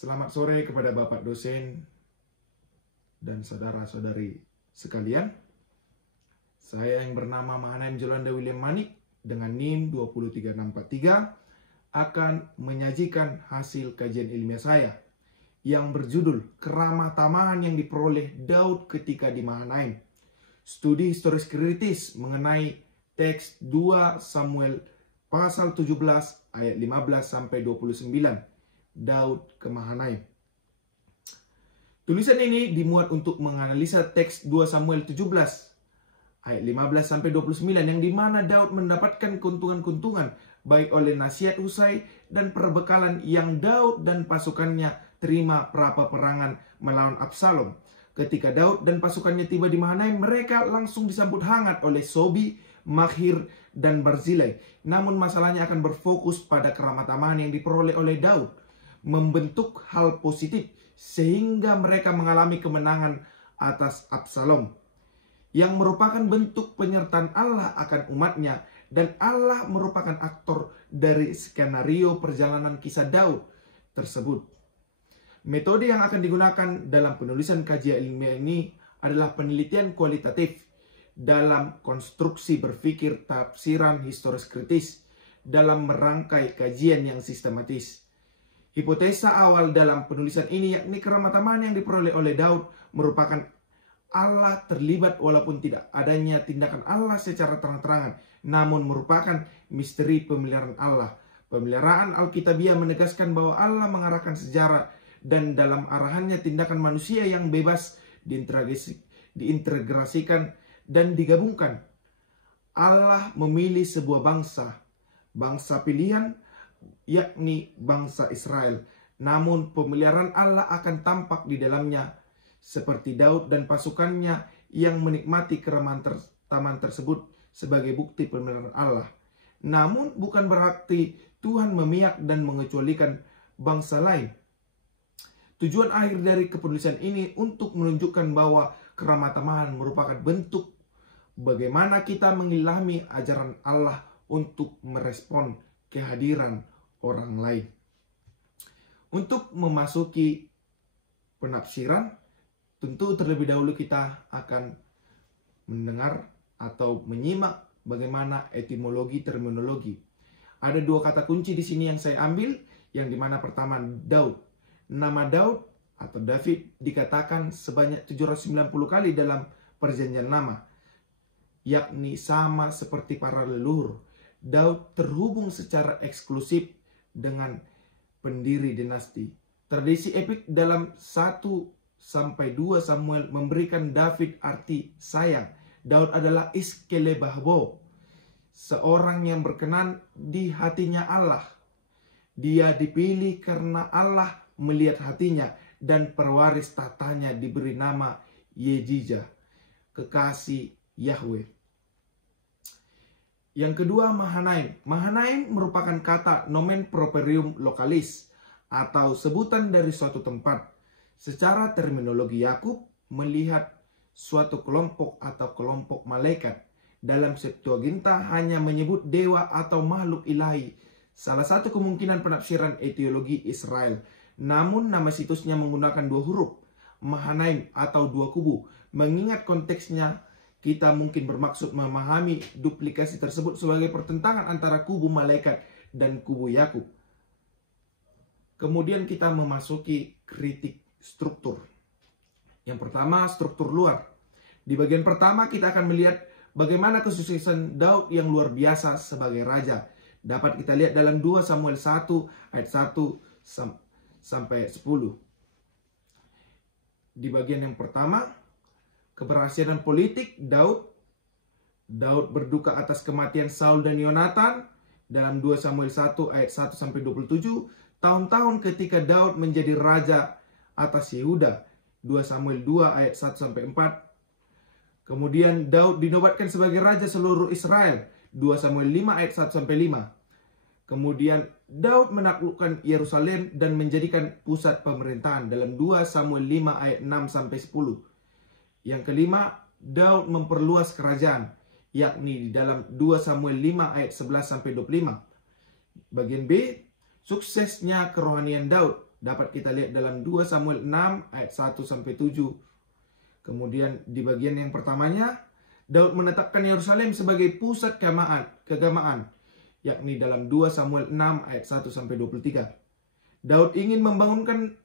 Selamat sore kepada Bapak dosen dan saudara-saudari sekalian. Saya yang bernama Mahanaim Jolanda William Manik dengan NIM 23643 akan menyajikan hasil kajian ilmiah saya yang berjudul Keramah-tamahan yang diperoleh Daud ketika di Mahanaim. Studi historis kritis mengenai teks 2 Samuel pasal 17 ayat 15 sampai 29. Daud ke Mahanaim. Tulisan ini dimuat untuk menganalisa teks 2 Samuel 17 ayat 15 sampai 29 yang dimana Daud mendapatkan keuntungan-keuntungan baik oleh nasihat Husai dan perbekalan yang Daud dan pasukannya terima peperangan melawan Absalom. Ketika Daud dan pasukannya tiba di Mahanaim, mereka langsung disambut hangat oleh Sobi, Makhir, dan Barzilai. Namun masalahnya akan berfokus pada keramah-tamahan yang diperoleh oleh Daud, membentuk hal positif sehingga mereka mengalami kemenangan atas Absalom, yang merupakan bentuk penyertaan Allah akan umatnya, dan Allah merupakan aktor dari skenario perjalanan kisah Daud tersebut. Metode yang akan digunakan dalam penulisan kajian ilmiah ini adalah penelitian kualitatif dalam konstruksi berpikir tafsiran historis kritis dalam merangkai kajian yang sistematis. Hipotesa awal dalam penulisan ini yakni keramah-tamahan yang diperoleh oleh Daud merupakan Allah terlibat walaupun tidak adanya tindakan Allah secara terang-terangan, namun merupakan misteri pemeliharaan Allah. Pemeliharaan Alkitabiah menegaskan bahwa Allah mengarahkan sejarah dan dalam arahannya tindakan manusia yang bebas diintegrasikan dan digabungkan. Allah memilih sebuah bangsa pilihan, yakni bangsa Israel. Namun pemeliharaan Allah akan tampak di dalamnya, seperti Daud dan pasukannya yang menikmati keramah-tamahan tersebut sebagai bukti pemeliharaan Allah. Namun bukan berarti Tuhan memihak dan mengecualikan bangsa lain. Tujuan akhir dari kepenulisan ini untuk menunjukkan bahwa keramah-tamahan merupakan bentuk bagaimana kita mengilhami ajaran Allah untuk merespon kehadiran orang lain. Untuk memasuki penafsiran, tentu terlebih dahulu kita akan mendengar atau menyimak bagaimana etimologi terminologi. Ada dua kata kunci di sini yang saya ambil, yang dimana pertama Daud. Nama Daud atau David dikatakan sebanyak 790 kali dalam perjanjian lama, yakni sama seperti para leluhur. Daud terhubung secara eksklusif dengan pendiri dinasti. Tradisi epik dalam 1-2 Samuel memberikan David arti sayang. Daud adalah Iskelebahbo, seorang yang berkenan di hatinya Allah. Dia dipilih karena Allah melihat hatinya, dan perwaris tatanya diberi nama Yejijah, kekasih Yahweh. Yang kedua, Mahanaim. Mahanaim merupakan kata nomen properium lokalis atau sebutan dari suatu tempat. Secara terminologi Yakub melihat suatu kelompok atau kelompok malaikat. Dalam Septuaginta hanya menyebut dewa atau makhluk ilahi. Salah satu kemungkinan penafsiran etiologi Israel. Namun nama situsnya menggunakan 2 huruf, Mahanaim atau 2 kubu. Mengingat konteksnya, kita mungkin bermaksud memahami duplikasi tersebut sebagai pertentangan antara kubu malaikat dan kubu Yakub. Kemudian kita memasuki kritik struktur. Yang pertama, struktur luar. Di bagian pertama kita akan melihat bagaimana kesuksesan Daud yang luar biasa sebagai raja. Dapat kita lihat dalam 2 Samuel 1 ayat 1 sampai 10. Di bagian yang pertama, keberhasilan politik Daud berduka atas kematian Saul dan Yonatan dalam 2 Samuel 1 ayat 1 sampai 27. Tahun-tahun ketika Daud menjadi raja atas Yehuda, 2 Samuel 2 ayat 1 sampai 4. Kemudian Daud dinobatkan sebagai raja seluruh Israel, 2 Samuel 5 ayat 1 sampai 5. Kemudian Daud menaklukkan Yerusalem dan menjadikan pusat pemerintahan dalam 2 Samuel 5 ayat 6 sampai 10. Yang kelima, Daud memperluas kerajaan, yakni di dalam 2 Samuel 5 ayat 11 sampai 25. Bagian B, suksesnya kerohanian Daud dapat kita lihat dalam 2 Samuel 6 ayat 1 sampai 7. Kemudian di bagian yang pertamanya, Daud menetapkan Yerusalem sebagai pusat keagamaan, yakni dalam 2 Samuel 6 ayat 1 sampai 23. Daud ingin membangunkan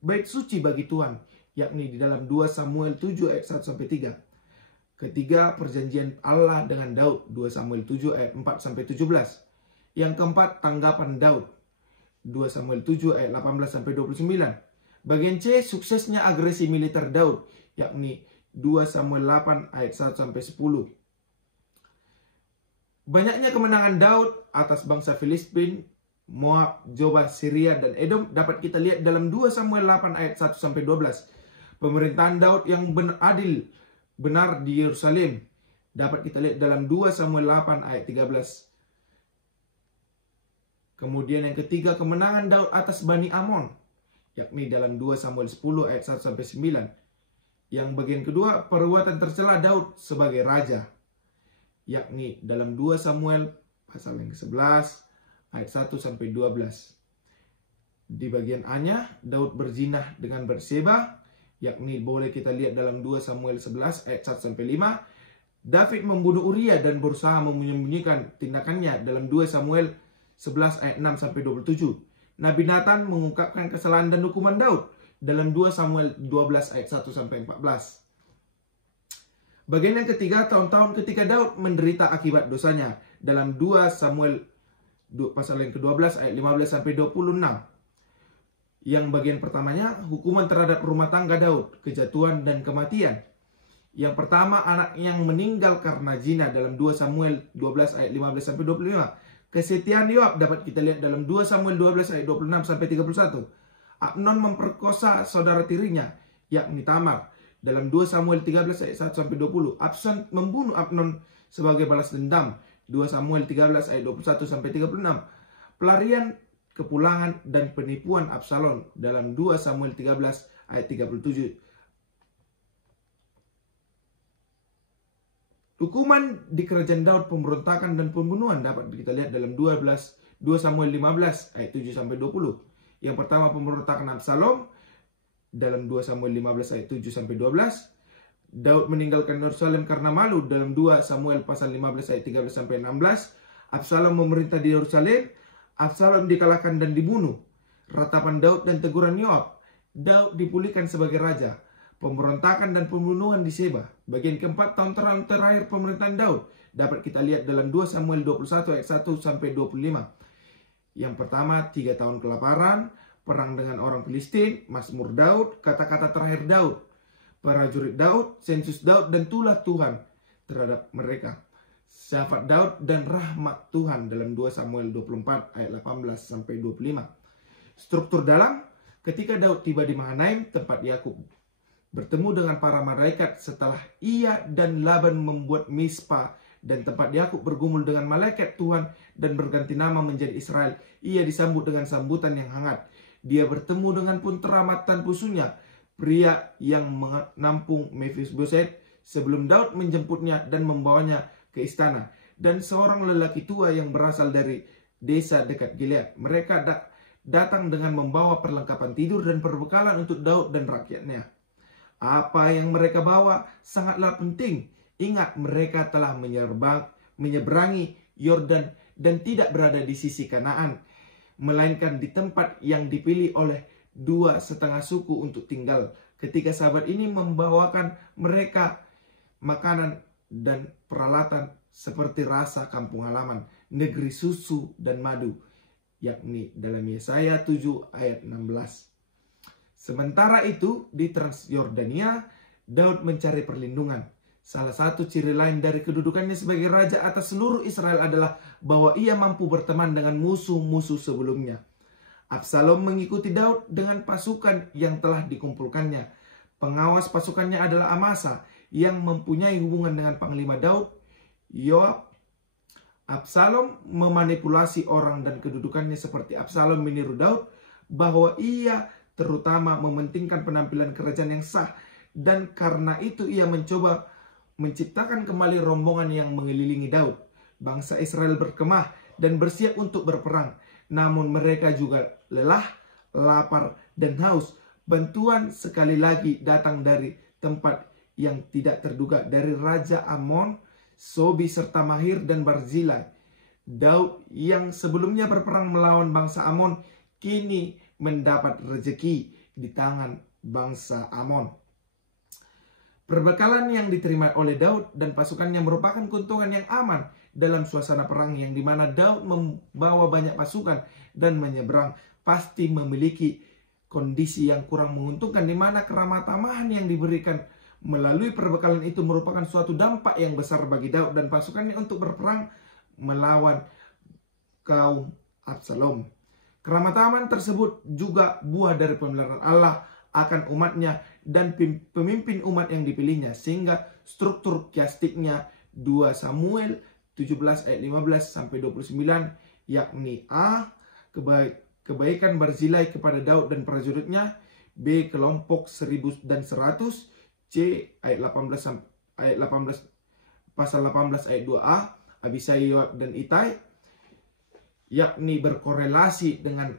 bait suci bagi Tuhan, yakni di dalam 2 Samuel 7 ayat 1 sampai 3. Ketiga, perjanjian Allah dengan Daud, 2 Samuel 7 ayat 4 sampai 17. Yang keempat, tanggapan Daud, 2 Samuel 7 ayat 18 sampai 29. Bagian C, suksesnya agresi militer Daud, yakni 2 Samuel 8 ayat 1 sampai 10. Banyaknya kemenangan Daud atas bangsa Filistin, Moab, Joba, Syria, dan Edom dapat kita lihat dalam 2 Samuel 8 ayat 1 sampai 12. Pemerintahan Daud yang benar di Yerusalem dapat kita lihat dalam 2 Samuel 8 ayat 13. Kemudian yang ketiga, kemenangan Daud atas Bani Amon, yakni dalam 2 Samuel 10 ayat 1 sampai 9. Yang bagian kedua, perbuatan tercela Daud sebagai raja, yakni dalam 2 Samuel pasal yang ke-11 ayat 1 sampai 12. Di bagian A-nya, Daud berzinah dengan Batseba, yakni boleh kita lihat dalam 2 Samuel 11 ayat 1 sampai 5. David membunuh Uria dan berusaha menyembunyikan tindakannya dalam 2 Samuel 11 ayat 6 sampai 27. Nabi Nathan mengungkapkan kesalahan dan hukuman Daud dalam 2 Samuel 12 ayat 1 sampai 14. Bagian yang ketiga, tahun-tahun ketika Daud menderita akibat dosanya dalam 2 Samuel pasal yang ke-12 ayat 15 sampai 26. Yang bagian pertamanya, hukuman terhadap rumah tangga Daud, kejatuhan dan kematian. Yang pertama, anak yang meninggal karena zina dalam 2 Samuel 12 ayat 15 sampai 25. Kesetiaan Yoab dapat kita lihat dalam 2 Samuel 12 ayat 26 sampai 31. Amnon memperkosa saudara tirinya, yakni Tamar, dalam 2 Samuel 13 ayat 1 sampai 20. Absalom membunuh Amnon sebagai balas dendam, 2 Samuel 13 ayat 21 sampai 36. Pelarian, kepulangan dan penipuan Absalom dalam 2 Samuel 13 ayat 37. Hukuman di kerajaan Daud, pemberontakan dan pembunuhan dapat kita lihat dalam 2 Samuel 15 ayat 7 sampai 20. Yang pertama, pemberontakan Absalom dalam 2 Samuel 15 ayat 7 sampai 12. Daud meninggalkan Yerusalem karena malu dalam 2 Samuel pasal 15 ayat 13 sampai 16. Absalom memerintah di Yerusalem. Absalom dikalahkan dan dibunuh. Ratapan Daud dan teguran Yoab. Daud dipulihkan sebagai raja. Pemberontakan dan pembunuhan di Seba. Bagian keempat, tahun terakhir pemerintahan Daud dapat kita lihat dalam 2 Samuel 21 ayat 1 sampai 25. Yang pertama, 3 tahun kelaparan, perang dengan orang Filistin, Mazmur Daud, kata-kata terakhir Daud, prajurit Daud, sensus Daud dan tulah Tuhan terhadap mereka. Syafaat Daud dan rahmat Tuhan dalam 2 Samuel 24 ayat 18 sampai 25. Struktur dalam, ketika Daud tiba di Mahanaim, tempat Yakub bertemu dengan para malaikat setelah ia dan Laban membuat Mispa dan tempat Yakub bergumul dengan malaikat Tuhan dan berganti nama menjadi Israel. Ia disambut dengan sambutan yang hangat. Dia bertemu dengan putra mantan pusunya, pria yang menampung Mefisboset sebelum Daud menjemputnya dan membawanya ke istana, dan seorang lelaki tua yang berasal dari desa dekat Gilead. Mereka datang dengan membawa perlengkapan tidur dan perbekalan untuk Daud dan rakyatnya. Apa yang mereka bawa sangatlah penting. Ingat, mereka telah menyeberangi Yordan dan tidak berada di sisi Kanaan, melainkan di tempat yang dipilih oleh 2,5 suku untuk tinggal. Ketika sahabat ini membawakan mereka makanan dan peralatan seperti rasa kampung halaman, negeri susu dan madu, yakni dalam Yesaya 7 ayat 16. Sementara itu, di Transjordania, Daud mencari perlindungan. Salah satu ciri lain dari kedudukannya sebagai raja atas seluruh Israel adalah bahwa ia mampu berteman dengan musuh-musuh sebelumnya. Absalom mengikuti Daud dengan pasukan yang telah dikumpulkannya. Pengawas pasukannya adalah Amasa, yang mempunyai hubungan dengan Panglima Daud, Yoab. Absalom memanipulasi orang dan kedudukannya seperti Absalom meniru Daud, bahwa ia terutama mementingkan penampilan kerajaan yang sah, dan karena itu ia mencoba menciptakan kembali rombongan yang mengelilingi Daud. Bangsa Israel berkemah dan bersiap untuk berperang, namun mereka juga lelah lapar dan haus. Bantuan sekali lagi datang dari tempat yang tidak terduga, dari Raja Amon, Sobi serta Mahir dan Barzilai. Daud yang sebelumnya berperang melawan bangsa Amon kini mendapat rezeki di tangan bangsa Amon. Perbekalan yang diterima oleh Daud dan pasukannya merupakan keuntungan yang aman dalam suasana perang yang dimana Daud membawa banyak pasukan dan menyeberang pasti memiliki kondisi yang kurang menguntungkan, di mana keramah tamahan yang diberikan melalui perbekalan itu merupakan suatu dampak yang besar bagi Daud dan pasukannya untuk berperang melawan kaum Absalom. Keramah tamahan tersebut juga buah dari pemeliharaan Allah akan umatnya dan pemimpin umat yang dipilihnya, sehingga struktur kiastiknya 2 Samuel 17 ayat 15 sampai 29, yakni A. Kebaikan Barzilai kepada Daud dan prajuritnya, B. Kelompok 1000 dan 100, C. ayat 18 pasal 18 ayat 2a, Abisai, Yoab dan Itai, yakni berkorelasi dengan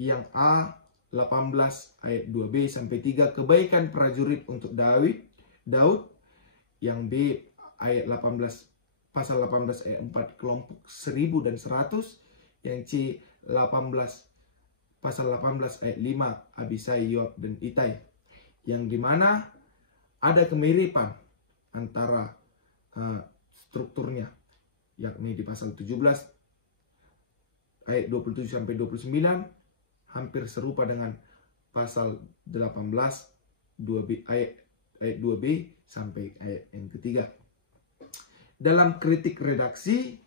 yang A 18 ayat 2b sampai 3, kebaikan prajurit untuk Daud, yang B ayat 18 pasal 18 ayat 4, kelompok 1000 dan 100, yang C 18 pasal 18 ayat 5, Abisai, Yoab dan Itai, yang dimana ada kemiripan antara strukturnya, yakni di pasal 17 ayat 27 sampai 29 hampir serupa dengan pasal 18 2b ayat 2b sampai ayat yang ketiga. Dalam kritik redaksi,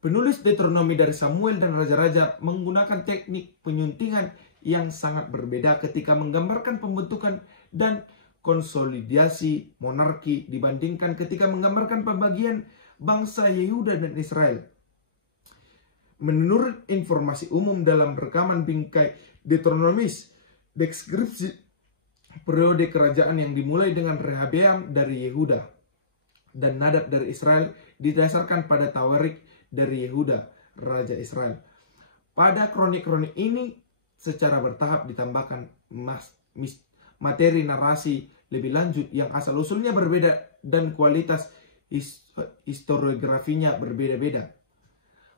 penulis Deuteronomi dari Samuel dan Raja-Raja menggunakan teknik penyuntingan yang sangat berbeda ketika menggambarkan pembentukan dan konsolidasi monarki dibandingkan ketika menggambarkan pembagian bangsa Yehuda dan Israel. Menurut informasi umum dalam rekaman bingkai Deuteronomis, deskripsi periode kerajaan yang dimulai dengan Rehabeam dari Yehuda dan Nadab dari Israel didasarkan pada Tawarik dari Yehuda, Raja Israel. Pada kronik-kronik ini secara bertahap ditambahkan materi narasi lebih lanjut yang asal-usulnya berbeda dan kualitas historiografinya berbeda-beda.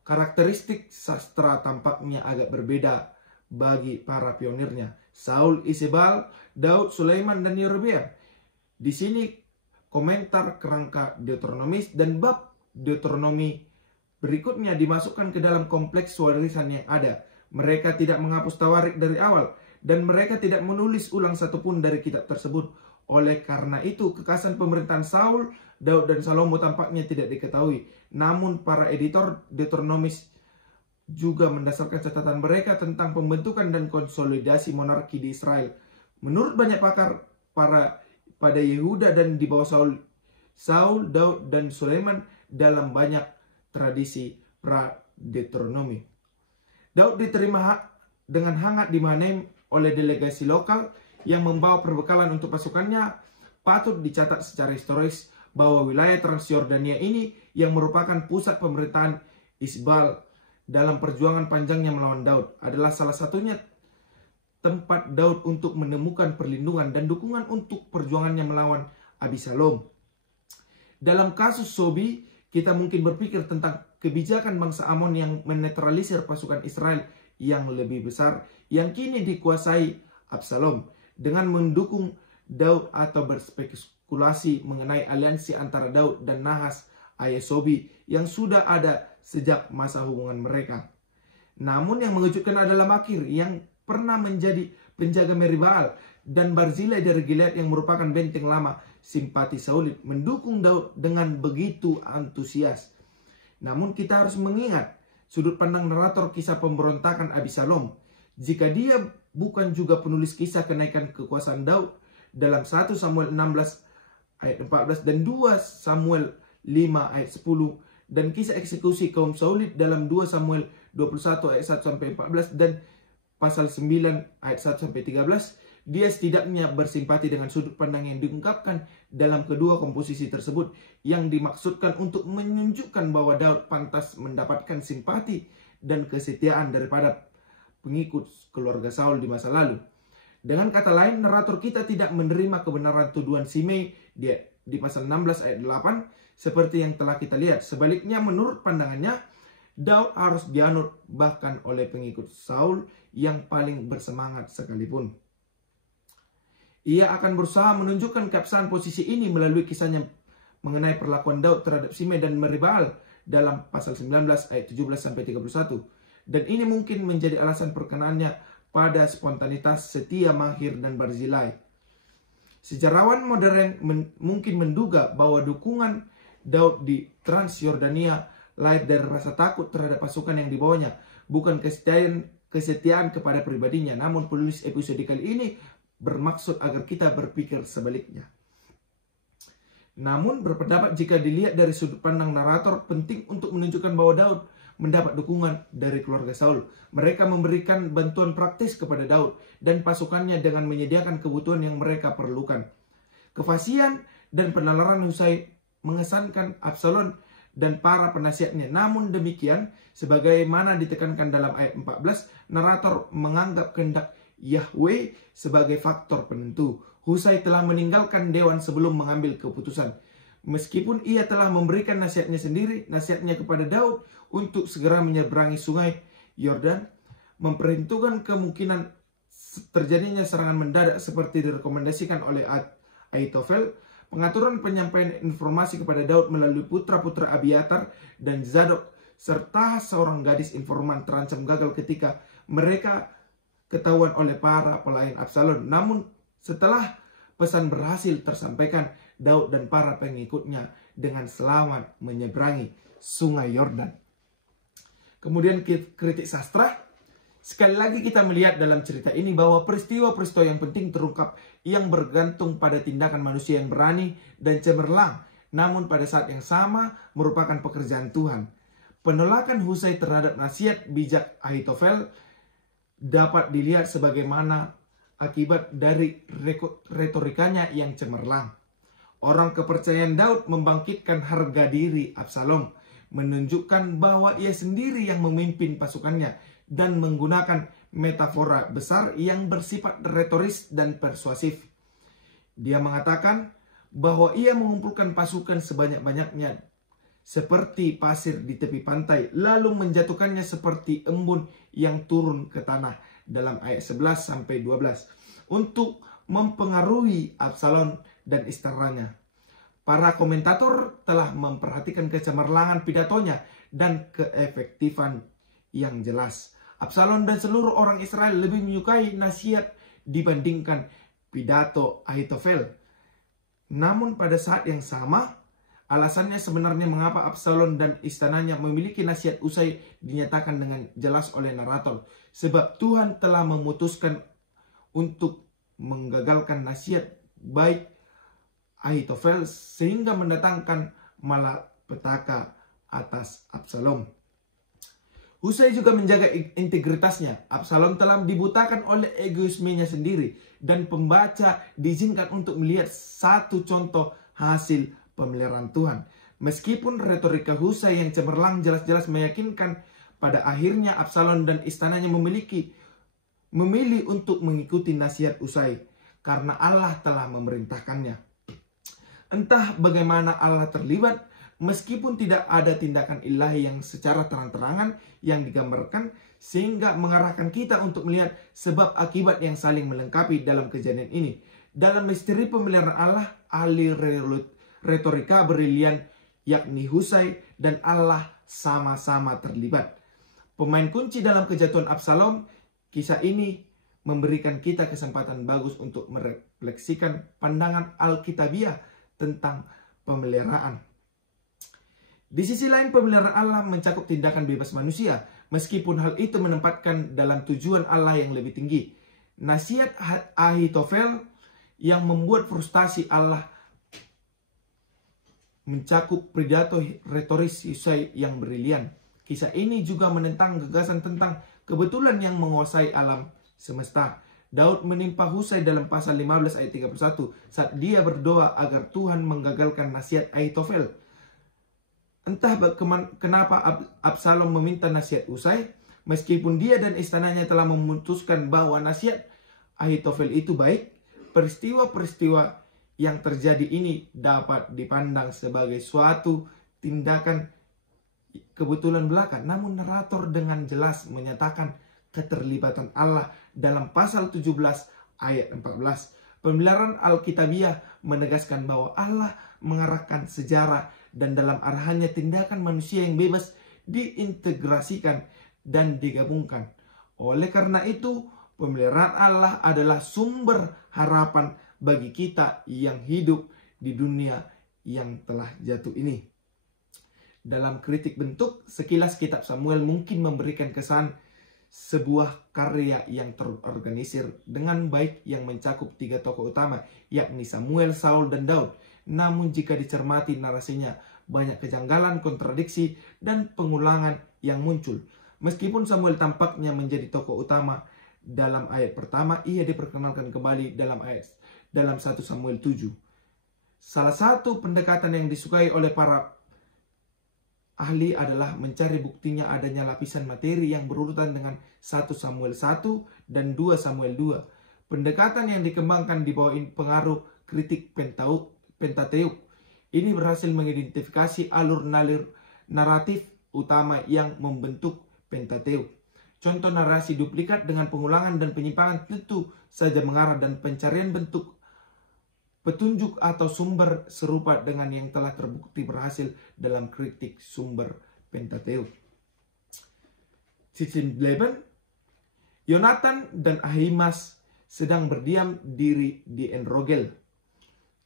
Karakteristik sastra tampaknya agak berbeda bagi para pionirnya, Saul, Isebal, Daud, Sulaiman, dan Yerobeam. Di sini komentar kerangka Deuteronomis dan bab Deuteronomi berikutnya dimasukkan ke dalam kompleks warisan yang ada. Mereka tidak menghapus Tawarik dari awal dan mereka tidak menulis ulang satupun dari kitab tersebut. Oleh karena itu, kekasan pemerintahan Saul, Daud dan Salomo tampaknya tidak diketahui. Namun para editor Deuteronomis juga mendasarkan catatan mereka tentang pembentukan dan konsolidasi monarki di Israel. Menurut banyak pakar, pada Yehuda dan di bawah Saul, Daud dan Sulaiman dalam banyak tradisi pra-Deuteronomi. Daud diterima dengan hangat di Mahanaim oleh delegasi lokal yang membawa perbekalan untuk pasukannya. Patut dicatat secara historis bahwa wilayah Transjordania ini yang merupakan pusat pemerintahan Isbal dalam perjuangan panjangnya melawan Daud adalah salah satunya tempat Daud untuk menemukan perlindungan dan dukungan untuk perjuangannya melawan Abisalom. Dalam kasus Sobi, kita mungkin berpikir tentang kebijakan bangsa Amon yang menetralisir pasukan Israel yang lebih besar yang kini dikuasai Absalom dengan mendukung Daud atau berspekulasi mengenai aliansi antara Daud dan Nahas ayah Sobi yang sudah ada sejak masa hubungan mereka. Namun yang mengejutkan adalah Makir yang pernah menjadi penjaga Meribaal dan Barzilai dari Gilead yang merupakan benteng lama simpati Saul mendukung Daud dengan begitu antusias. Namun kita harus mengingat sudut pandang narator kisah pemberontakan Abisalom. Jika dia bukan juga penulis kisah kenaikan kekuasaan Daud dalam 1 Samuel 16 ayat 14 dan 2 Samuel 5 ayat 10 dan kisah eksekusi kaum Saul dalam 2 Samuel 21 ayat 1 sampai 14 dan pasal 9 ayat 1 sampai 13, dia setidaknya bersimpati dengan sudut pandang yang diungkapkan dalam kedua komposisi tersebut yang dimaksudkan untuk menunjukkan bahwa Daud pantas mendapatkan simpati dan kesetiaan daripada pengikut keluarga Saul di masa lalu. Dengan kata lain, narator kita tidak menerima kebenaran tuduhan Shimei di pasal 16 ayat 8 seperti yang telah kita lihat. Sebaliknya, menurut pandangannya, Daud harus dianut bahkan oleh pengikut Saul yang paling bersemangat sekalipun. Ia akan berusaha menunjukkan keabsahan posisi ini melalui kisahnya mengenai perlakuan Daud terhadap Shimei dan Merib-Baal dalam pasal 19 ayat 17-31. Dan ini mungkin menjadi alasan perkenannya pada spontanitas Setia, Mahir, dan Barzilai. Sejarawan modern mungkin menduga bahwa dukungan Daud di Transyordania lahir dari rasa takut terhadap pasukan yang dibawanya, bukan kesetiaan kepada pribadinya. Namun penulis episode kali ini bermaksud agar kita berpikir sebaliknya. Namun berpendapat jika dilihat dari sudut pandang narator, penting untuk menunjukkan bahwa Daud mendapat dukungan dari keluarga Saul. Mereka memberikan bantuan praktis kepada Daud dan pasukannya dengan menyediakan kebutuhan yang mereka perlukan. Kefasihan dan penalaran Husai mengesankan Absalom dan para penasihatnya. Namun demikian, sebagaimana ditekankan dalam ayat 14, narator menganggap kehendak Yahweh sebagai faktor penentu. Husai telah meninggalkan dewan sebelum mengambil keputusan. Meskipun ia telah memberikan nasihatnya kepada Daud untuk segera menyeberangi sungai Yordan, memperhitungkan kemungkinan terjadinya serangan mendadak seperti direkomendasikan oleh Ahitofel. Pengaturan penyampaian informasi kepada Daud melalui putra-putra Abiatar dan Zadok serta seorang gadis informan terancam gagal ketika mereka ketahuan oleh para pelayan Absalom. Namun setelah pesan berhasil tersampaikan, Daud dan para pengikutnya dengan selamat menyeberangi sungai Yordan. Kemudian kritik sastra. Sekali lagi kita melihat dalam cerita ini bahwa peristiwa-peristiwa yang penting terungkap yang bergantung pada tindakan manusia yang berani dan cemerlang, namun pada saat yang sama merupakan pekerjaan Tuhan. Penolakan Husai terhadap nasihat bijak Ahitofel dapat dilihat sebagaimana akibat dari retorikanya yang cemerlang. Orang kepercayaan Daud membangkitkan harga diri Absalom, menunjukkan bahwa ia sendiri yang memimpin pasukannya dan menggunakan metafora besar yang bersifat retoris dan persuasif. Dia mengatakan bahwa ia mengumpulkan pasukan sebanyak-banyaknya seperti pasir di tepi pantai, lalu menjatuhkannya seperti embun yang turun ke tanah dalam ayat 11-12 untuk mempengaruhi Absalom dan istananya. Para komentator telah memperhatikan kecemerlangan pidatonya dan keefektifan yang jelas. Absalom dan seluruh orang Israel lebih menyukai nasihat dibandingkan pidato Ahitofel. Namun pada saat yang sama, alasannya sebenarnya mengapa Absalom dan istananya memiliki nasihat Husai dinyatakan dengan jelas oleh narator. Sebab Tuhan telah memutuskan untuk menggagalkan nasihat baik Ahitofel sehingga mendatangkan malapetaka atas Absalom. Husai juga menjaga integritasnya. Absalom telah dibutakan oleh egoismenya sendiri dan pembaca diizinkan untuk melihat satu contoh hasil pemeliharaan Tuhan. Meskipun retorika Husai yang cemerlang jelas-jelas meyakinkan, pada akhirnya Absalom dan istananya memilih untuk mengikuti nasihat Husai karena Allah telah memerintahkannya. Entah bagaimana Allah terlibat, meskipun tidak ada tindakan ilahi yang secara terang-terangan yang digambarkan sehingga mengarahkan kita untuk melihat sebab akibat yang saling melengkapi dalam kejadian ini. Dalam misteri pemeliharaan Allah, ahli retorika brilian yakni Husai dan Allah sama-sama terlibat. Pemain kunci dalam kejatuhan Absalom, kisah ini memberikan kita kesempatan bagus untuk merefleksikan pandangan Alkitabiah tentang pemeliharaan. Di sisi lain, pemeliharaan Allah mencakup tindakan bebas manusia, meskipun hal itu menempatkan dalam tujuan Allah yang lebih tinggi. Nasihat Ahitofel yang membuat frustasi Allah mencakup pidato retoris Husai yang brilian. Kisah ini juga menentang gagasan tentang kebetulan yang menguasai alam semesta. Daud menimpa Husai dalam pasal 15 ayat 31 saat dia berdoa agar Tuhan menggagalkan nasihat Ahitofel. Entah kenapa Absalom meminta nasihat Husai, Meskipun dia dan istananya telah memutuskan bahwa nasihat Ahitofel itu baik, peristiwa-peristiwa yang terjadi ini dapat dipandang sebagai suatu tindakan kebetulan belaka. Namun narator dengan jelas menyatakan keterlibatan Allah dalam pasal 17 ayat 14. Pemeliharaan Alkitabiah menegaskan bahwa Allah mengarahkan sejarah dan dalam arahannya tindakan manusia yang bebas diintegrasikan dan digabungkan. Oleh karena itu, pemeliharaan Allah adalah sumber harapan bagi kita yang hidup di dunia yang telah jatuh ini. Dalam kritik bentuk, sekilas kitab Samuel mungkin memberikan kesan sebuah karya yang terorganisir dengan baik yang mencakup 3 tokoh utama, yakni Samuel, Saul, dan Daud. Namun jika dicermati narasinya, banyak kejanggalan, kontradiksi, dan pengulangan yang muncul. Meskipun Samuel tampaknya menjadi tokoh utama dalam ayat pertama, ia diperkenalkan kembali dalam 1 Samuel 7. Salah satu pendekatan yang disukai oleh para ahli adalah mencari buktinya adanya lapisan materi yang berurutan dengan 1 Samuel 1 dan 2 Samuel 2. Pendekatan yang dikembangkan di bawah pengaruh kritik Pentateuk ini berhasil mengidentifikasi alur-nalur naratif utama yang membentuk Pentateuk. Contoh narasi duplikat dengan pengulangan dan penyimpangan tentu saja mengarah dan pencarian bentuk petunjuk atau sumber serupa dengan yang telah terbukti berhasil dalam kritik sumber Pentateuk. Sisi 11, Yonatan dan Ahimaas sedang berdiam diri di En-Rogel.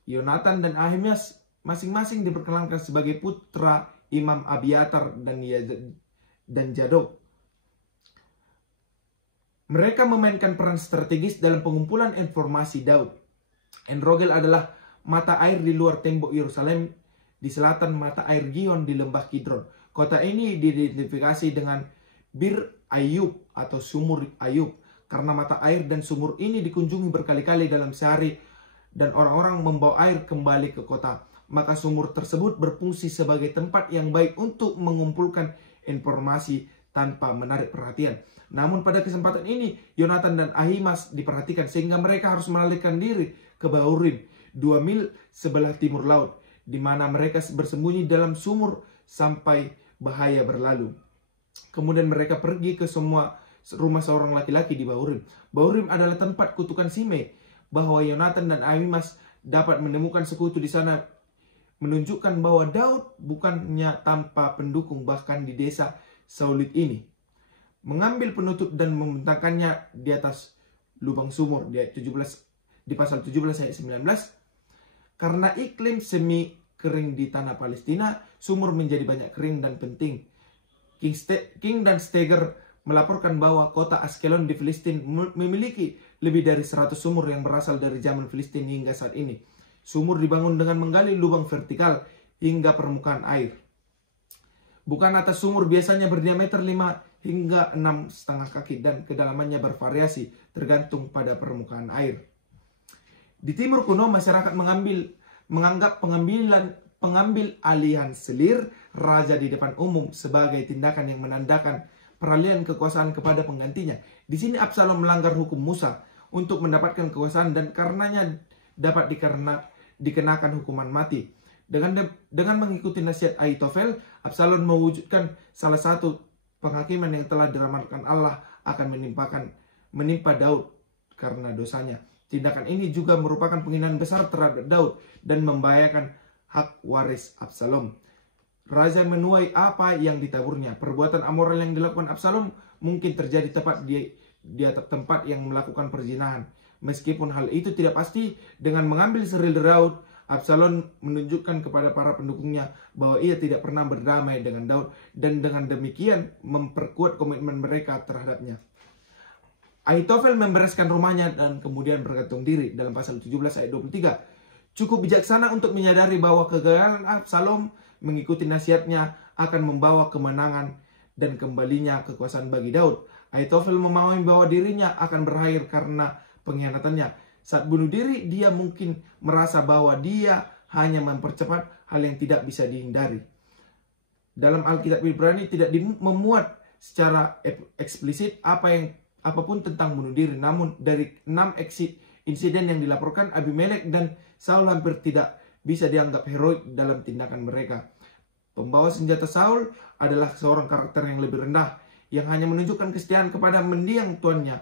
Yonatan dan Ahimaas masing-masing diperkenalkan sebagai putra Imam Abiatar dan Zadok. Mereka memainkan peran strategis dalam pengumpulan informasi Daud. En-Rogel adalah mata air di luar tembok Yerusalem, di selatan mata air Gihon di lembah Kidron. Kota ini diidentifikasi dengan Bir Ayub atau sumur Ayub, karena mata air dan sumur ini dikunjungi berkali-kali dalam sehari dan orang-orang membawa air kembali ke kota. Maka sumur tersebut berfungsi sebagai tempat yang baik untuk mengumpulkan informasi tanpa menarik perhatian. Namun pada kesempatan ini, Yonatan dan Ahimaas diperhatikan sehingga mereka harus melarikan diri ke Bahurim, 2 mil sebelah timur laut, di mana mereka bersembunyi dalam sumur sampai bahaya berlalu. Kemudian mereka pergi ke semua rumah seorang laki-laki di Bahurim. Bahurim adalah tempat kutukan Simei, bahwa Yonatan dan Ahimaas dapat menemukan sekutu di sana, menunjukkan bahwa Daud bukannya tanpa pendukung bahkan di desa Saulit ini. Mengambil penutup dan membentangkannya di atas lubang sumur di pasal 17 ayat 19. Karena iklim semi kering di tanah Palestina, sumur menjadi banyak kering dan penting. King dan Steger melaporkan bahwa kota Askelon di Filistin memiliki lebih dari 100 sumur yang berasal dari zaman Filistin hingga saat ini. Sumur dibangun dengan menggali lubang vertikal hingga permukaan air. Bukan atas sumur biasanya berdiameter 5 hingga 6,5 kaki dan kedalamannya bervariasi tergantung pada permukaan air. Di timur kuno, masyarakat menganggap pengambil alihan selir raja di depan umum sebagai tindakan yang menandakan peralihan kekuasaan kepada penggantinya. Di sini Absalom melanggar hukum Musa untuk mendapatkan kekuasaan dan karenanya dapat dikenakan hukuman mati. Dengan mengikuti nasihat Ahitofel, Absalom mewujudkan salah satu penghakiman yang telah diramalkan Allah akan menimpa Daud karena dosanya. Tindakan ini juga merupakan penghinaan besar terhadap Daud dan membahayakan hak waris Absalom. Raja menuai apa yang ditaburnya. Perbuatan amoral yang dilakukan Absalom mungkin terjadi tepat di tempat yang melakukan perzinahan. Meskipun hal itu tidak pasti, dengan mengambil seril Daud, Absalom menunjukkan kepada para pendukungnya bahwa ia tidak pernah berdamai dengan Daud dan dengan demikian memperkuat komitmen mereka terhadapnya. Ahitofel membereskan rumahnya dan kemudian bergantung diri dalam pasal 17 ayat 23. Cukup bijaksana untuk menyadari bahwa kegagalan Absalom mengikuti nasihatnya akan membawa kemenangan dan kembalinya kekuasaan bagi Daud. Ahitofel memahami bahwa dirinya akan berakhir karena pengkhianatannya. Saat bunuh diri, dia mungkin merasa bahwa dia hanya mempercepat hal yang tidak bisa dihindari. Dalam Alkitab Ibrani tidak memuat secara eksplisit apapun tentang bunuh diri. Namun dari 6 insiden yang dilaporkan, Abimelek dan Saul hampir tidak bisa dianggap heroik dalam tindakan mereka. Pembawa senjata Saul adalah seorang karakter yang lebih rendah, yang hanya menunjukkan kesetiaan kepada mendiang tuannya.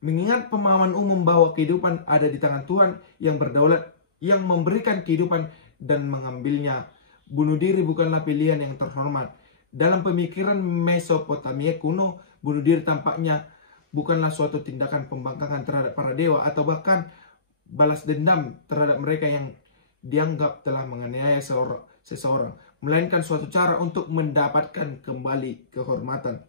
Mengingat pemahaman umum bahwa kehidupan ada di tangan Tuhan yang berdaulat, yang memberikan kehidupan dan mengambilnya, bunuh diri bukanlah pilihan yang terhormat. Dalam pemikiran Mesopotamia kuno, bunuh diri tampaknya bukanlah suatu tindakan pembangkangan terhadap para dewa atau bahkan balas dendam terhadap mereka yang dianggap telah menganiaya seseorang, melainkan suatu cara untuk mendapatkan kembali kehormatan.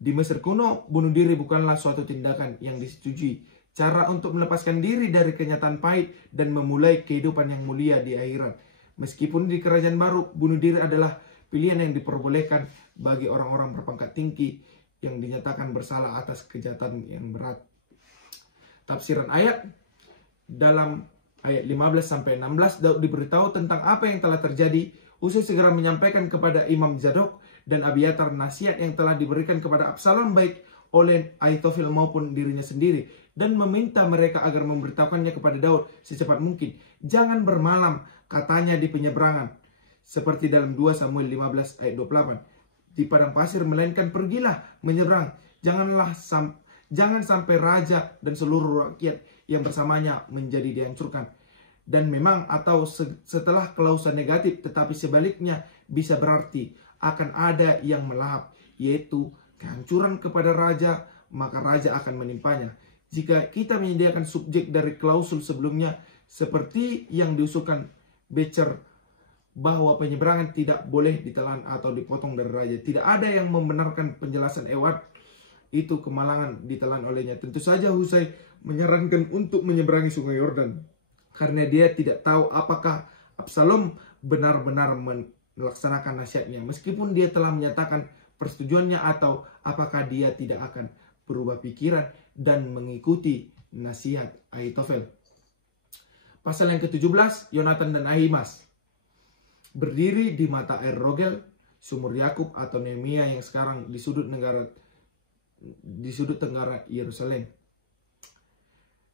Di Mesir kuno, bunuh diri bukanlah suatu tindakan yang disetujui, cara untuk melepaskan diri dari kenyataan pahit dan memulai kehidupan yang mulia di akhirat. Meskipun di Kerajaan Baru, bunuh diri adalah pilihan yang diperbolehkan bagi orang-orang berpangkat tinggi yang dinyatakan bersalah atas kejahatan yang berat. Tafsiran ayat: dalam ayat 15-16, Daud diberitahu tentang apa yang telah terjadi. Usai segera menyampaikan kepada Imam Zadok dan Abiatar nasihat yang telah diberikan kepada Absalom baik oleh Ahitofel maupun dirinya sendiri, dan meminta mereka agar memberitahukannya kepada Daud secepat mungkin. Jangan bermalam, katanya, di penyeberangan, seperti dalam 2 Samuel 15 ayat 28, di padang pasir, melainkan pergilah menyeberang. Jangan sampai raja dan seluruh rakyat yang bersamanya menjadi dihancurkan. Dan memang, atau setelah klausa negatif, tetapi sebaliknya bisa berarti akan ada yang melahap, yaitu kehancuran kepada raja, maka raja akan menimpanya. Jika kita menyediakan subjek dari klausul sebelumnya, seperti yang diusulkan Becher, bahwa penyeberangan tidak boleh ditelan atau dipotong dari raja, tidak ada yang membenarkan penjelasan Ewart itu kemalangan ditelan olehnya. Tentu saja Husai menyarankan untuk menyeberangi sungai Yordan, karena dia tidak tahu apakah Absalom benar-benar melaksanakan nasihatnya, meskipun dia telah menyatakan persetujuannya, atau apakah dia tidak akan berubah pikiran dan mengikuti nasihat Ahitofel. Pasal yang ke-17, Yonatan dan Ahimas. Berdiri di mata air Rogel, sumur Yakub atau Nehemia yang sekarang di sudut tenggara Yerusalem.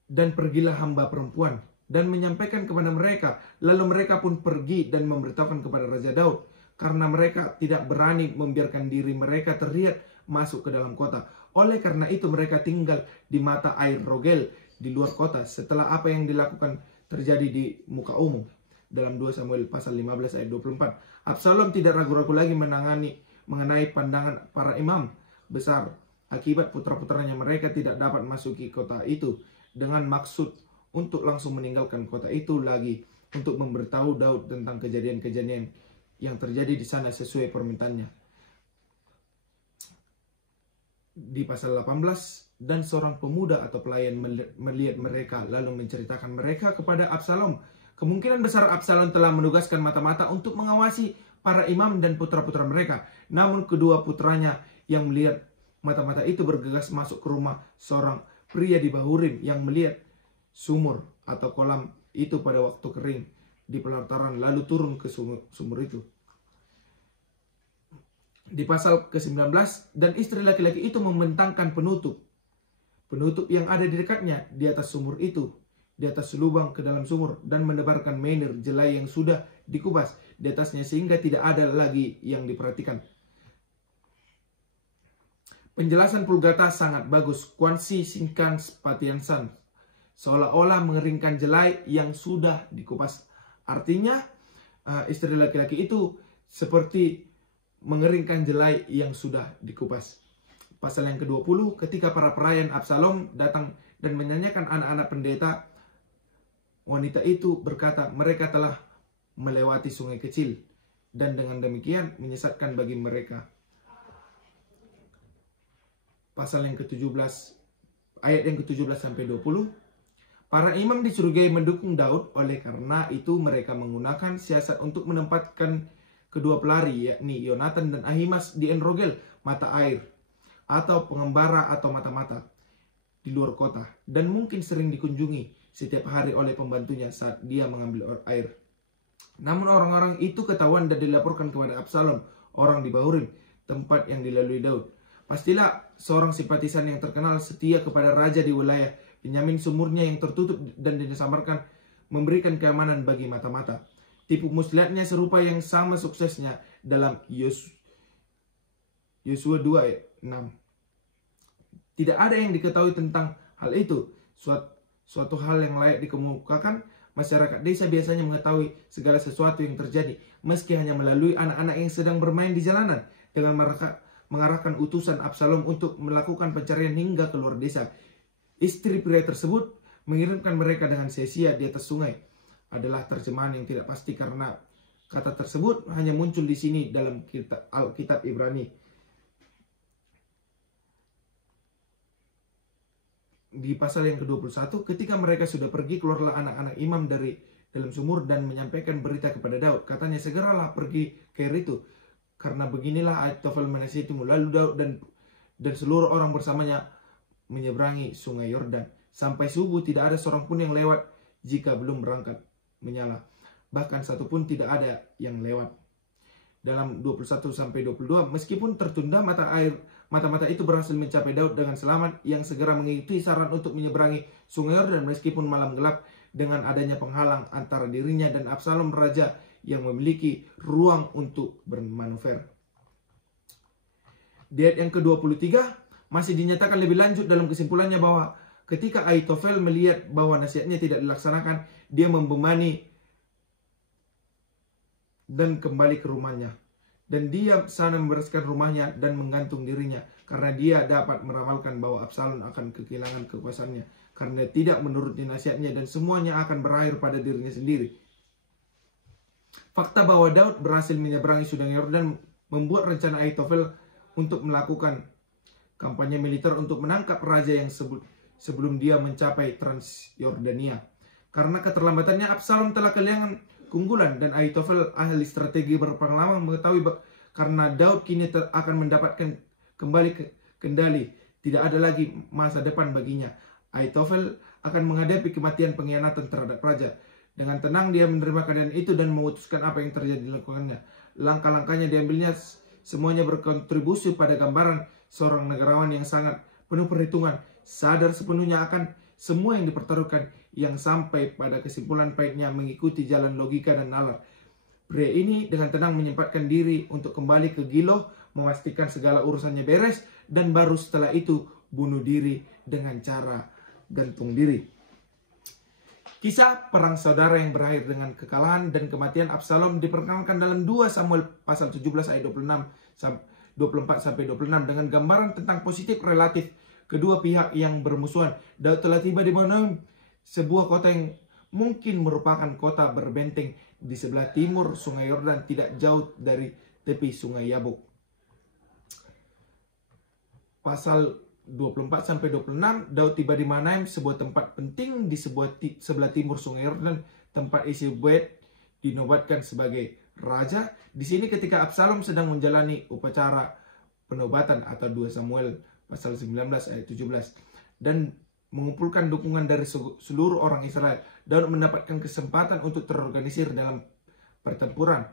Dan pergilah hamba perempuan dan menyampaikan kepada mereka. Lalu mereka pun pergi dan memberitahukan kepada Raja Daud, karena mereka tidak berani membiarkan diri mereka terlihat masuk ke dalam kota. Oleh karena itu mereka tinggal di mata air Rogel di luar kota, setelah apa yang dilakukan terjadi di muka umum. Dalam 2 Samuel pasal 15 ayat 24. Absalom tidak ragu-ragu lagi mengenai pandangan para imam besar akibat putra-putranya mereka tidak dapat masuki kota itu, dengan maksud untuk langsung meninggalkan kota itu lagi, untuk memberitahu Daud tentang kejadian-kejadian yang terjadi di sana sesuai permintaannya. Di pasal 18, dan seorang pemuda atau pelayan melihat mereka lalu menceritakan mereka kepada Absalom. Kemungkinan besar Absalom telah menugaskan mata-mata untuk mengawasi para imam dan putra-putra mereka. Namun kedua putranya yang melihat mata-mata itu bergegas masuk ke rumah seorang pria di Bahurim yang melihat sumur atau kolam itu pada waktu kering di pelataran, lalu turun ke sumur itu. Di pasal ke-19, dan istri laki-laki itu membentangkan penutup yang ada di dekatnya di atas sumur itu, di atas lubang ke dalam sumur, dan menebarkan menir jelai yang sudah dikupas di atasnya, sehingga tidak ada lagi yang diperhatikan. Penjelasan Pulgata sangat bagus. Kwansi Singkan Spatiansan, seolah-olah mengeringkan jelai yang sudah dikupas. Artinya istri laki-laki itu seperti mengeringkan jelai yang sudah dikupas. Pasal yang ke-20, ketika para pelayan Absalom datang dan menyanyikan anak-anak pendeta, wanita itu berkata, mereka telah melewati sungai kecil, dan dengan demikian menyesatkan bagi mereka. Pasal yang ke-17, ayat yang ke-17 sampai 20. Para imam dicurigai mendukung Daud, oleh karena itu mereka menggunakan siasat untuk menempatkan kedua pelari, yakni Yonatan dan Ahimas, di En-Rogel, mata air, atau pengembara atau mata-mata di luar kota, dan mungkin sering dikunjungi setiap hari oleh pembantunya saat dia mengambil air. Namun orang-orang itu ketahuan dan dilaporkan kepada Absalom, orang di Bahurim. tempat yang dilalui Daud. Pastilah seorang simpatisan yang terkenal setia kepada raja di wilayah Benyamin, sumurnya yang tertutup dan disamarkan memberikan keamanan bagi mata-mata. Tipu muslihatnya serupa yang sama suksesnya dalam Yosua 2 ayat 6. Tidak ada yang diketahui tentang hal itu. Suatu hal yang layak dikemukakan, masyarakat desa biasanya mengetahui segala sesuatu yang terjadi, meski hanya melalui anak-anak yang sedang bermain di jalanan, dengan mengarahkan utusan Absalom untuk melakukan pencarian hingga keluar desa. Istri pria tersebut mengirimkan mereka dengan sia-sia di atas sungai. Adalah terjemahan yang tidak pasti karena kata tersebut hanya muncul di sini dalam Alkitab Ibrani. Di pasal yang ke-21, ketika mereka sudah pergi, keluarlah anak-anak imam dari dalam sumur dan menyampaikan berita kepada Daud. Katanya, segeralah pergi ke air itu, karena beginilah Ahitofel menasihatimu. Lalu Daud dan seluruh orang bersamanya menyeberangi sungai Yordan. Sampai subuh tidak ada seorang pun yang lewat jika belum berangkat menyala. Bahkan satu pun tidak ada yang lewat. Dalam 21-22, meskipun tertunda, mata-mata itu berhasil mencapai Daud dengan selamat, yang segera mengikuti saran untuk menyeberangi sungai Yordan meskipun malam gelap, dengan adanya penghalang antara dirinya dan Absalom, raja yang memiliki ruang untuk bermanuver. Di ayat yang ke-23 masih dinyatakan lebih lanjut dalam kesimpulannya bahwa ketika Ahitofel melihat bahwa nasihatnya tidak dilaksanakan, dia membebani dan kembali ke rumahnya. Dan dia sana membereskan rumahnya dan menggantung dirinya, karena dia dapat meramalkan bahwa Absalom akan kehilangan kekuasaannya karena tidak menuruti nasihatnya, dan semuanya akan berakhir pada dirinya sendiri. Fakta bahwa Daud berhasil menyeberangi sungai Yordan membuat rencana Ahitofel untuk melakukan kampanye militer untuk menangkap raja yang sebelum dia mencapai Transyordania. Karena keterlambatannya, Absalom telah kehilangan keunggulan, dan Ahitofel, ahli strategi berpengalaman, mengetahui karena Daud kini akan mendapatkan kembali kendali, tidak ada lagi masa depan baginya. Ahitofel akan menghadapi kematian pengkhianatan terhadap raja. Dengan tenang dia menerima keadaan itu dan memutuskan apa yang terjadi di lingkungannya. Langkah-langkahnya diambilnya semuanya berkontribusi pada gambaran seorang negarawan yang sangat penuh perhitungan, sadar sepenuhnya akan semua yang dipertaruhkan, yang sampai pada kesimpulan pahitnya mengikuti jalan logika dan nalar. Pria ini dengan tenang menyempatkan diri untuk kembali ke Giloh, memastikan segala urusannya beres, dan baru setelah itu bunuh diri dengan cara gantung diri. Kisah perang saudara yang berakhir dengan kekalahan dan kematian Absalom diperkenalkan dalam 2 Samuel pasal 17 ayat 24-26 dengan gambaran tentang positif relatif kedua pihak yang bermusuhan. Daud telah tiba di Mahanaim, sebuah kota yang mungkin merupakan kota berbenteng di sebelah timur sungai Yordan, tidak jauh dari tepi sungai Yabok. Pasal 24-26, Daud tiba di Mahanaim, sebuah tempat penting di sebelah timur sungai Yordan, tempat Isboset dinobatkan sebagai raja. Di sini ketika Absalom sedang menjalani upacara penobatan atau 2 Samuel pasal 19 ayat 17 dan mengumpulkan dukungan dari seluruh orang Israel, Daud mendapatkan kesempatan untuk terorganisir dalam pertempuran.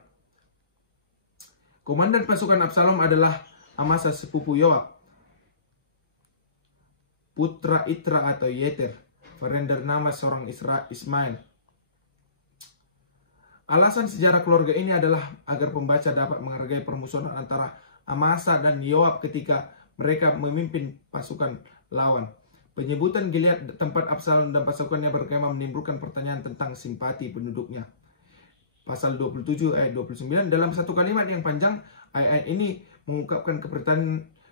Komandan pasukan Absalom adalah Amasa, sepupu Yoab, putra Itra atau Yeter, varian dari nama seorang Ismail. Alasan sejarah keluarga ini adalah agar pembaca dapat menghargai permusuhan antara Amasa dan Yoab ketika mereka memimpin pasukan lawan. Penyebutan Gilead, tempat Absalom dan pasukannya berkemah, menimbulkan pertanyaan tentang simpati penduduknya. Pasal 27 ayat 29, dalam satu kalimat yang panjang, ayat ini mengungkapkan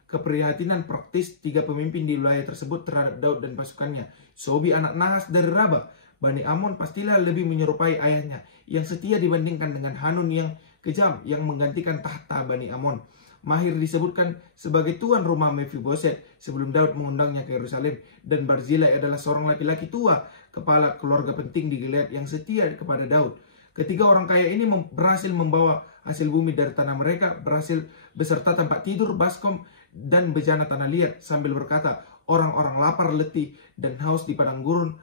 keprihatinan praktis 3 pemimpin di wilayah tersebut terhadap Daud dan pasukannya. Sobi, anak Nahas dari Raba, Bani Amon, pastilah lebih menyerupai ayahnya yang setia dibandingkan dengan Hanun yang kejam yang menggantikan tahta Bani Amon. Mahir disebutkan sebagai tuan rumah Mephiboset sebelum Daud mengundangnya ke Yerusalem, dan Barzilai adalah seorang laki-laki tua, kepala keluarga penting di Gilead yang setia kepada Daud. Ketiga orang kaya ini berhasil membawa hasil bumi dari tanah mereka, berhasil beserta tempat tidur, baskom, dan bejana tanah liat, sambil berkata, orang-orang lapar, letih, dan haus di padang gurun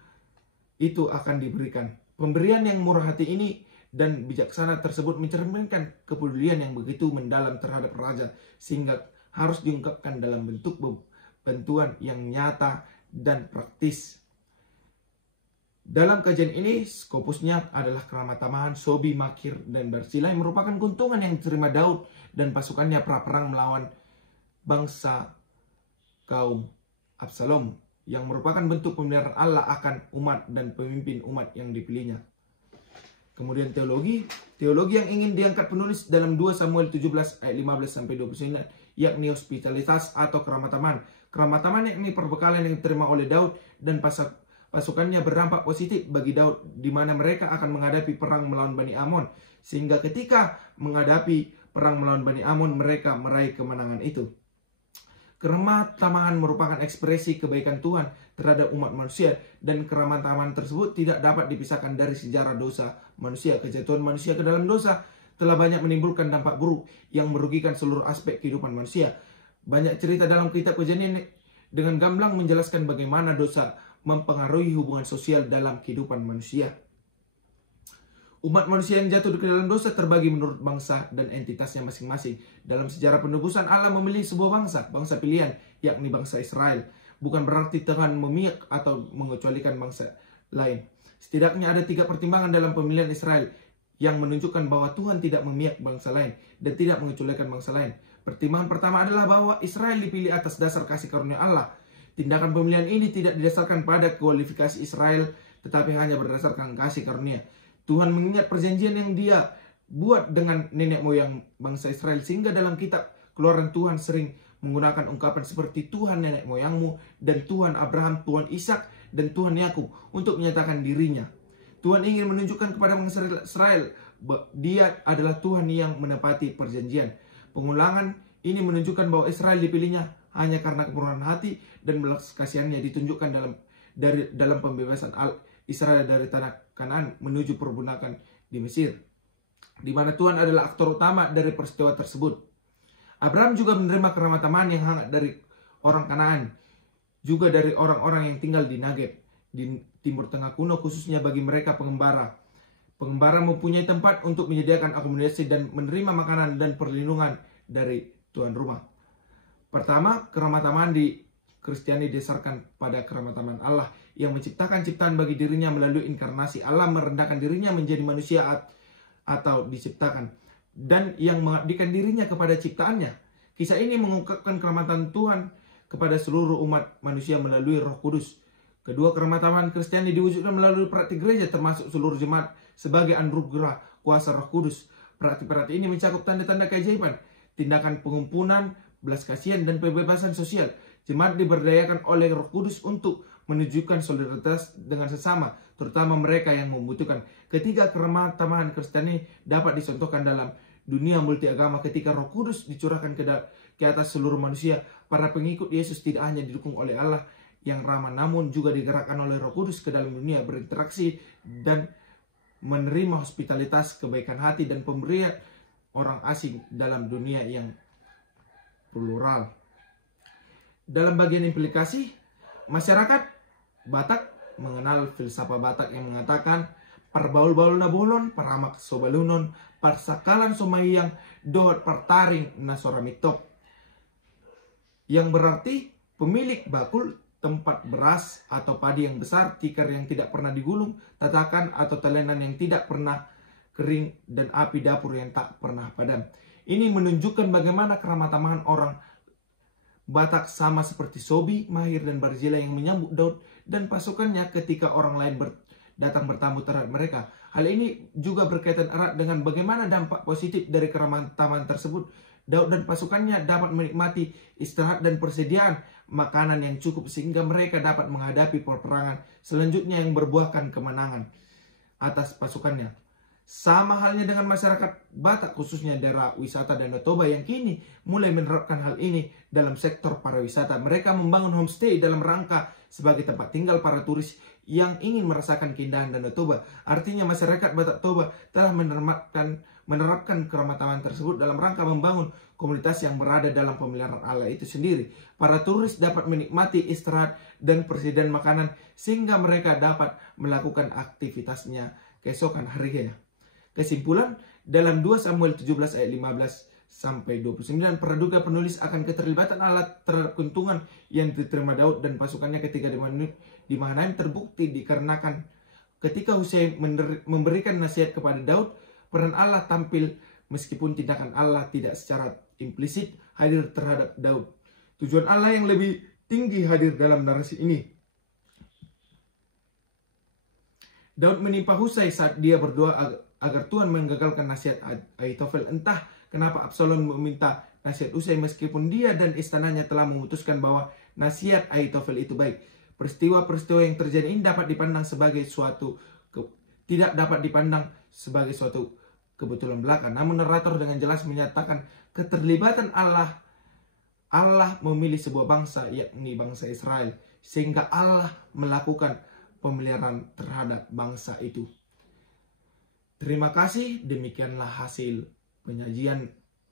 itu akan diberikan. Pemberian yang murah hati ini dan bijaksana tersebut mencerminkan kepedulian yang begitu mendalam terhadap raja, sehingga harus diungkapkan dalam bentuk bantuan yang nyata dan praktis. Dalam kajian ini, skopusnya adalah keramatamahan, Sobi, Makir, dan Barzilai merupakan keuntungan yang diterima Daud dan pasukannya praperang melawan bangsa kaum Absalom, yang merupakan bentuk pemeliharaan Allah akan umat dan pemimpin umat yang dipilihnya. Kemudian teologi yang ingin diangkat penulis dalam 2 Samuel 17 ayat 15-29, yakni hospitalitas atau keramataman. Keramataman yakni perbekalan yang diterima oleh Daud dan pasukannya berdampak positif bagi Daud, di mana mereka akan menghadapi perang melawan Bani Amon, sehingga ketika menghadapi perang melawan Bani Amon mereka meraih kemenangan itu. Keramataman merupakan ekspresi kebaikan Tuhan terhadap umat manusia, dan keramataman tersebut tidak dapat dipisahkan dari sejarah dosa manusia. Kejatuhan manusia ke dalam dosa telah banyak menimbulkan dampak buruk yang merugikan seluruh aspek kehidupan manusia. Banyak cerita dalam kitab Kejadian dengan gamblang menjelaskan bagaimana dosa mempengaruhi hubungan sosial dalam kehidupan manusia. Umat manusia yang jatuh ke dalam dosa terbagi menurut bangsa dan entitasnya masing-masing. Dalam sejarah penebusan, Allah memilih sebuah bangsa pilihan, yakni bangsa Israel. Bukan berarti Tuhan memihak atau mengecualikan bangsa lain. Setidaknya ada 3 pertimbangan dalam pemilihan Israel yang menunjukkan bahwa Tuhan tidak memihak bangsa lain dan tidak mengecualikan bangsa lain. Pertimbangan pertama adalah bahwa Israel dipilih atas dasar kasih karunia Allah. Tindakan pemilihan ini tidak didasarkan pada kualifikasi Israel, tetapi hanya berdasarkan kasih karunia. Tuhan mengingat perjanjian yang Dia buat dengan nenek moyang bangsa Israel, sehingga dalam kitab Keluaran Tuhan sering menggunakan ungkapan seperti Tuhan nenek moyangmu, dan Tuhan Abraham, Tuhan Ishak, dan Tuhan Yakub untuk menyatakan dirinya. Tuhan ingin menunjukkan kepada bangsa Israel Dia adalah Tuhan yang menepati perjanjian. Pengulangan ini menunjukkan bahwa Israel dipilihnya hanya karena kemurahan hati dan belas kasihannya ditunjukkan dalam pembebasan Israel dari tanah Kanaan menuju perbudakan di Mesir, di mana Tuhan adalah aktor utama dari peristiwa tersebut. Abraham juga menerima keramataman yang hangat dari orang Kanaan, juga dari orang-orang yang tinggal di Negev, di Timur Tengah kuno, khususnya bagi mereka pengembara. Pengembara mempunyai tempat untuk menyediakan akomodasi dan menerima makanan dan perlindungan dari tuan rumah. Pertama, keramataman di Kristiani didasarkan pada keramataman Allah yang menciptakan ciptaan bagi dirinya melalui inkarnasi. Allah merendahkan dirinya menjadi manusia atau diciptakan, dan yang mengabdikan dirinya kepada ciptaannya. Kisah ini mengungkapkan keramatan Tuhan kepada seluruh umat manusia melalui Roh Kudus. Kedua, keramataman Kristiani diwujudkan melalui praktik gereja, termasuk seluruh jemaat sebagai anugerah kuasa Roh Kudus. Praktik-praktik ini mencakup tanda-tanda keajaiban, tindakan pengampunan, belas kasihan, dan pembebasan sosial. Jemaat diberdayakan oleh Roh Kudus untuk menunjukkan solidaritas dengan sesama, terutama mereka yang membutuhkan. Ketiga, keramataman Kristiani dapat dicontohkan dalam dunia multiagama ketika Roh Kudus dicurahkan ke atas seluruh manusia. Para pengikut Yesus tidak hanya didukung oleh Allah yang ramah, namun juga digerakkan oleh Roh Kudus ke dalam dunia, berinteraksi dan menerima hospitalitas, kebaikan hati, dan pemberian orang asing dalam dunia yang plural. Dalam bagian implikasi, masyarakat Batak mengenal filsafat Batak yang mengatakan parbaul-baul na bolon, paramak sobalunon, parsakalan somayang, dohot partaring nasoramitop. Yang berarti pemilik bakul, tempat beras atau padi yang besar, tikar yang tidak pernah digulung, tatakan atau talenan yang tidak pernah kering, dan api dapur yang tak pernah padam. Ini menunjukkan bagaimana keramataman orang Batak sama seperti Sobi, Mahir, dan Barzilai yang menyambut Daud dan pasukannya ketika orang lain datang bertamu terhadap mereka. Hal ini juga berkaitan erat dengan bagaimana dampak positif dari keramataman tersebut. Daud dan pasukannya dapat menikmati istirahat dan persediaan makanan yang cukup sehingga mereka dapat menghadapi peperangan selanjutnya yang berbuahkan kemenangan atas pasukannya. Sama halnya dengan masyarakat Batak, khususnya daerah wisata Danau Toba yang kini mulai menerapkan hal ini dalam sektor pariwisata. Mereka membangun homestay dalam rangka sebagai tempat tinggal para turis yang ingin merasakan keindahan Danau Toba. Artinya masyarakat Batak Toba telah menerapkan keramataman tersebut dalam rangka membangun komunitas yang berada dalam pemeliharaan Allah itu sendiri. Para turis dapat menikmati istirahat dan persediaan makanan sehingga mereka dapat melakukan aktivitasnya keesokan harinya. Kesimpulan, dalam 2 Samuel 17 ayat 15 sampai 29 praduga penulis akan keterlibatan Allah terhadap keuntungan yang diterima Daud dan pasukannya ketika di Mahanaim terbukti dikarenakan ketika Husai memberikan nasihat kepada Daud, peran Allah tampil meskipun tindakan Allah tidak secara implisit hadir terhadap Daud. Tujuan Allah yang lebih tinggi hadir dalam narasi ini. Daud menimpa Husai saat dia berdoa agar Tuhan menggagalkan nasihat Ahitofel. Entah kenapa Absalom meminta nasihat Husai meskipun dia dan istananya telah memutuskan bahwa nasihat Ahitofel itu baik. Peristiwa-peristiwa yang terjadi ini tidak dapat dipandang sebagai suatu kebetulan belaka. Namun narator dengan jelas menyatakan keterlibatan Allah memilih sebuah bangsa, yakni bangsa Israel, sehingga Allah melakukan pemeliharaan terhadap bangsa itu. Terima kasih, demikianlah hasil penyajian